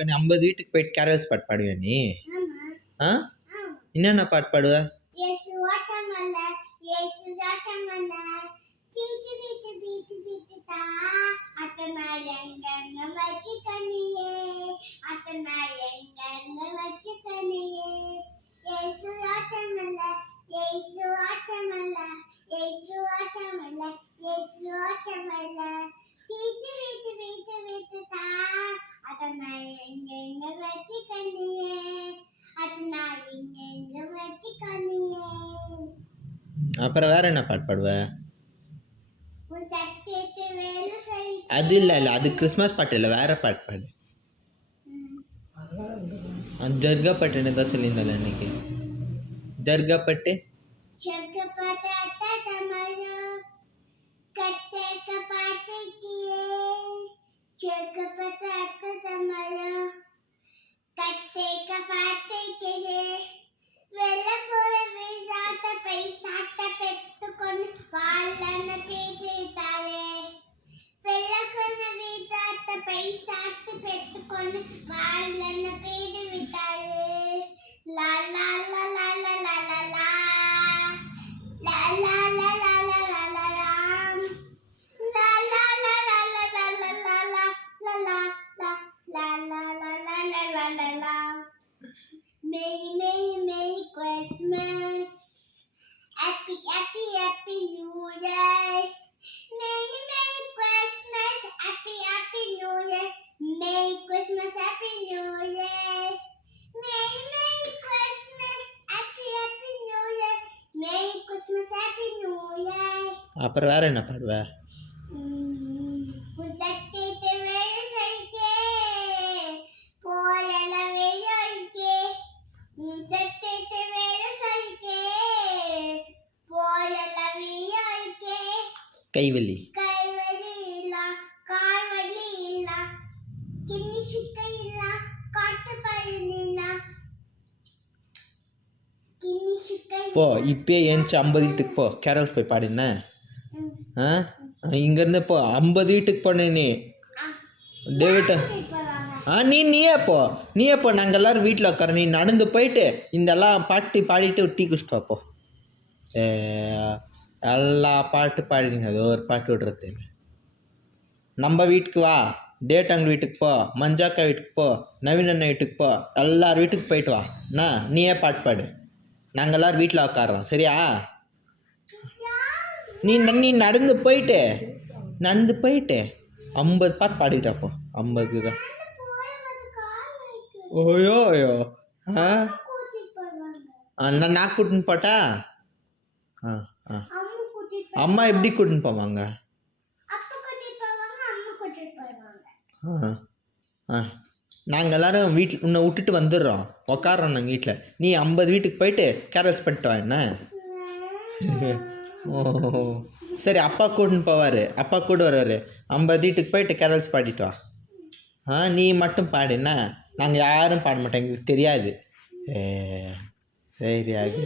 இப்போ நீ 50 வீட்டுக்கு போயிட்டு கேரல்ஸ் பாட்டு பாடுவியா நீ? என்னென்ன பாட்டு பாடுவ? அப்புறம் வேற என்ன பாட்டு பாடுவ? அது இல்லை அது கிறிஸ்மஸ் பாட்டு இல்லை, வேற பாட்டு பாடு. ஜர்கா பாட்டு என்னதான் சொல்லியிருந்தால இன்னைக்கு? ஜர்கா பாட்டு Merry Christmas, Happy New Year. Merry Christmas, Happy New Year. Merry Christmas, Happy New Year. Merry Christmas, Happy New Year. Merry Christmas, Happy New Year. அப்புறம் வேற என்ன பாடுவ? கைவலி போ, இப்போ ஏஞ்சி 50 வீட்டுக்கு போ, கேரல்ஸ் போய் பாடுன. இங்கேருந்து போ 50 வீட்டுக்கு போன நீ டேவிட்ட. நீயே போ நாங்கள் எல்லோரும் வீட்டில் உட்கார, நீ நடந்து போயிட்டு இந்தெல்லாம் பாட்டு பாடிட்டு டீ குடிச்சிட்டு வாப்போ. எல்லா பாட்டு பாடிங்க, அது ஒரு பாட்டு விடுறது. நம்ம வீட்டுக்கு வா, டேட்டாங்க வீட்டுக்கு போ, மஞ்சாக்கா வீட்டுக்கு போ, நவீன் அண்ணன் வீட்டுக்கு போ, எல்லார் வீட்டுக்கு போயிட்டு வா. நீயே பாட்டு பாடு, நாங்கள் எல்லோரும் வீட்டில் உட்காரோம், சரியா? நீ நடந்து போயிட்டு 50 பாட்டு பாடிட்டாப்போ. 50 தான். ஓயோ நான் கூட்டின்னு போட்டா? அம்மா எப்படி கூட்டின்னு போவாங்க? நாங்கள் எல்லோரும் வீட்டில் உன்னை விட்டுட்டு வந்துடுறோம், உக்காரோம் நாங்கள் வீட்டில். நீ 50 வீட்டுக்கு போயிட்டு கேரல்ஸ் பண்ணிட்டு வா. என்ன? ஓ சரி, அப்பா கூட்டின்னு போவார், அப்பா கூட வருவார். 50 வீட்டுக்கு போயிட்டு கேரல்ஸ் பாடிட்டு வா. நீ மட்டும் பாடு. என்ன? நாங்கள் யாரும் பாட மாட்டோம், எங்களுக்கு தெரியாது. சரி, அது